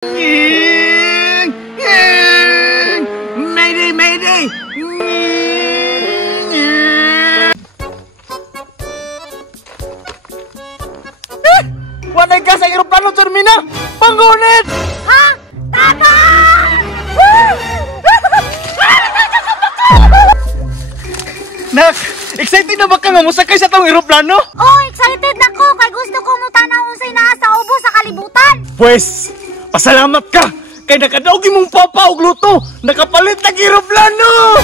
Mayday, mayday! Wanay ka sa aeroplano, Termina! Panggunit! Ha? Tama! Nak, excited na ba ka nga musakay sa tong aeroplano? Oh, excited na ko kay gusto ko mo tanaw unsay naa sa ubos sa kalibutan. Pwes, pasalamat ka! Kay nakadaugi mong papa og luto! Nakapalit na aeroplano!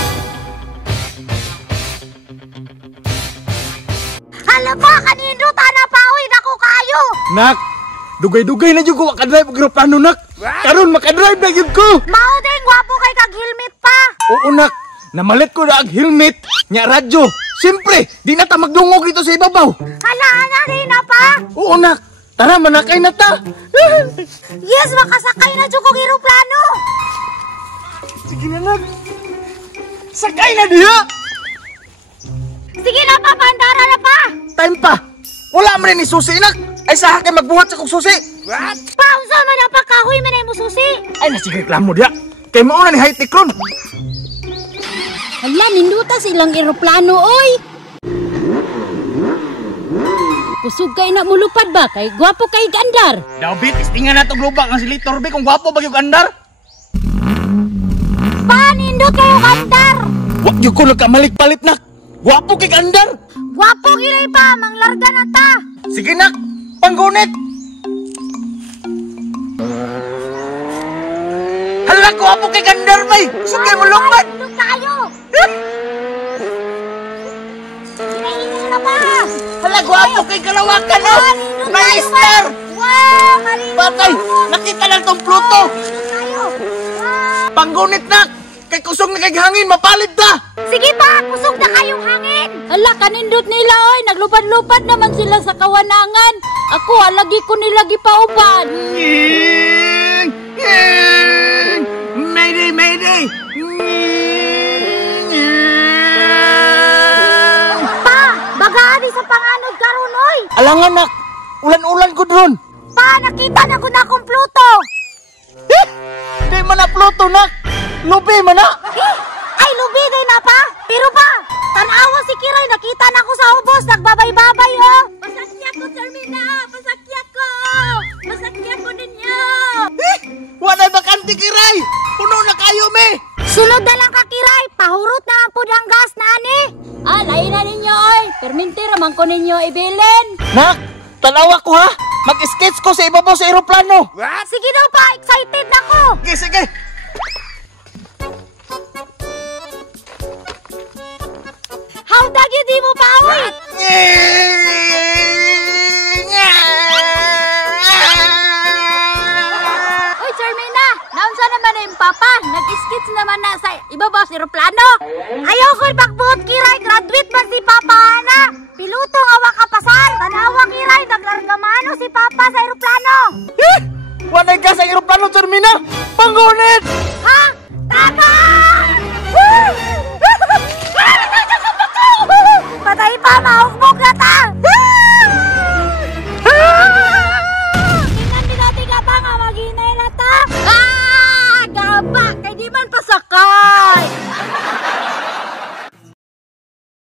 Hala ba, kanino tana pa, uy, dako kayo! Nak, dugay-dugay na jud ko makadrive og aeroplano, nak! Karon makadrive na jud ko! Mao din, gwapo kay kag helmet pa! Oo, nak! Namalit ko na ang helmet, nya radyo. Siyempre, di na ta magdungog dito sa ibabaw. Hala, rin na pa! Oo, nak. Tara, manakay na ta. Yes, makasakay na dyan kong aeroplano! Sige na, nak. Sakay na diha! Sige na pa, bandara na pa! Time pa. Wala mo rin ni susi, nak. Ay, sa akin magbuhat sa kong susi. What? Pausa man na pa, kahoy man mo susi! Ay, nasig reklamo diha. Kay mauna ni high-tech ron. Hala, ninduta silang eroplano, oy! Kusog kay na mulupad ba? Kay gwapo kay gandar. Daw, Bit, istingan na itong lubak ang silitor, Bit, kung gwapo ba yung andar? Pa, nindot kayo gandar! Wag yung ko nagkamalik-palit, nak. Gwapo kay andar. Gwapo giray pa, manglarga na ta! Sige, nak. Panggunit. Hala, gwapo kay andar, bay. Sige mo lupad. Nindot tayo! Sinainin na pa! Hala, gwapo kay kalawakan, no? Nindot May tayo, star. Wow, marino! Patay, nakita lang tong Pluto. Nindot tayo! Wow! Panggunit, nak. Kay kusog na kay hangin, mapalid ta. Sige pa, kusog na kayong hangin! Hala, kanindot nila, oy! Naglupad-lupad naman sila sa kawanangan. Ako, alagi ko nila gipaubad. Mayday, mayday. Pa, bagaadi sa panganod karon oy! Alangan, nak. Ulan-ulan ko dron. Pa, nakita na ko na akong Pluto! Di man na Pluto, nak. Lubi man na. Ay, lubiday na pa! Pero pa, tanawa si Kiray, nakita na ko sa ubos, nagbabay-babay oh! Pasakya ko, Termina! Pasakya ko! Pasakya ko ninyo! Wala bakante, Kiray. Puno na kayo, me. Sunod na lang ka Kiray, pahurot na ang pudang gas na ani! Ah, lain na ninyo, oy! Perminti raman ko ninyo ibilin! Nak, tanawa ko, ha. Mag-sketch ko sa ibabaw sa aeroplano. Sige daw pa, excited na ko! Sige, sige. How dagi di mo pa oy! Oy, Termina! Naunsa naman na yung papa? Nag-skits naman na sa ibabaw sa eroplano! Ayaw ko'y pagbuot Kiray, graduate man si Papa na! Piloto nga wa kapasar! Tanawa Kiray, naglargamano si Papa sa aeroplano! Wanay ka sa aeroplano, Termina. Panggunit. Ha? Tama! Patay pa, mao